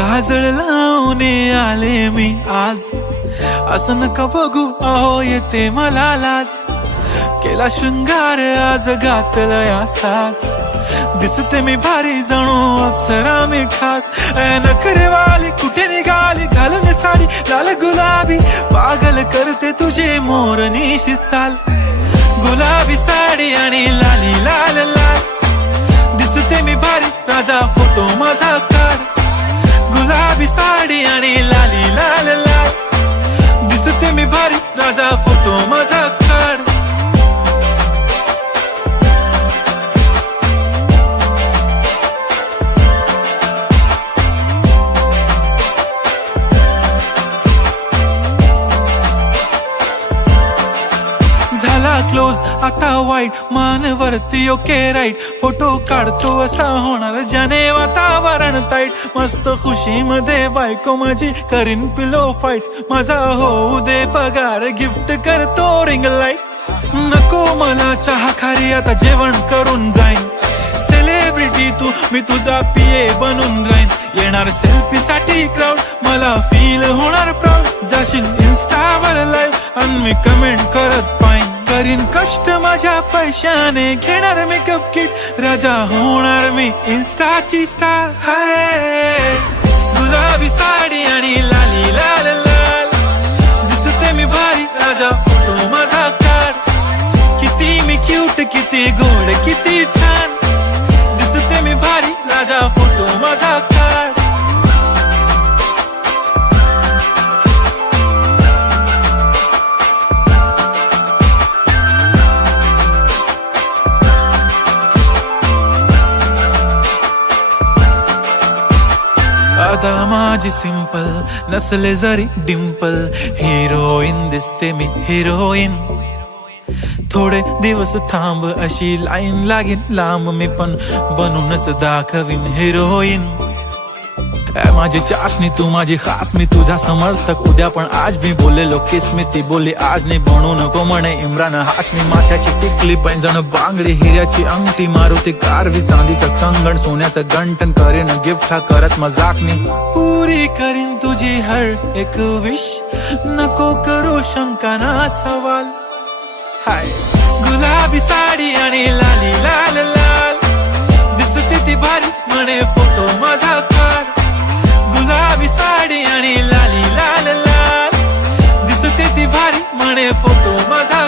काजळ लावून आले मी आज, असं नका बघू अहो येते मला लाज. केला शृंगार आज घातला असाच, दिसते मी भारी जणू अप्सरा मी खास. नखरेवाली कुठे निघाली घालून साडी लाल गुलाबी, पागल करते तुझे मोरनीशी चाल. गुलाबी साडी आणि लाली लाल लाल, दिसते मी भारी राजा फोटो माझा काढ. गुलाबी साडी आणि लाली लाल लाल, दिसते मी भारी राजा फोटो माझा काढ. झाला क्लोज आता वाईट, मान वरती ओके राईट. फोटो काढतो असा होणार ज्याने वातावरण ताईट. मस्त खुशी मध्ये बायको माझी करीन पिलो फाईट. माझा होऊ दे पगार गिफ्ट करतो रिंग लाईट. नको मला चहा खारी आता जेवण करून जाईन. सेलिब्रिटी तू मी तुझा पिये बनून राहीन. येणार सेल्फी साठी क्राऊड मला फील होणार प्राऊड. जाशील इन्स्टावर लाईव्ह आणि मी कमेंट करत पाईन. करीन कष्ट माझ्या पैशाने घेणार मेकअप किट. राजा होणार मी इन्स्टाची स्टार. हाय गुलाबी साडी आणि लाली लाल लाल, दिसते मी भारी राजा फोटो माझा काढ. किती मी क्यूट किती गोड किती छान, दिसते मी भारी राजा फोटो माझा काढ. आता माझी सिंपल नसले जरी डिंपल, हिरोईन दिसते मी हिरोईन. थोडे दिवस थांब अशी लाईन लागेल लांब, मी पण बनूनच दाखवीन हिरोईन. माझी चाशनी तू माझी खास, मी तुझा समर्थक उद्या पण आज. मी बोललेलो किस मी ती बोलली आज नाही. बनू नको म्हणे इम्रान हाशमी. माथ्याची टिकली पैंजण बांगडी, हिऱ्याची अंगठी, मारुती कारवी, चांदीचं कंगण, सोन्याचं गंटन. करीन गिफ्ट हा करत मजाकनी. पुरी करीन तुझी हर एक विश, नको करू शंका ना सवाल. हाय गुलाबी साडी आणि लाली लाल लाल, दिसते ती भारी म्हणे फोटो माझा काढ. गुलाबी साडी आणि लाली लाल लाल, दिसते ती भारी म्हणे फोटो माझा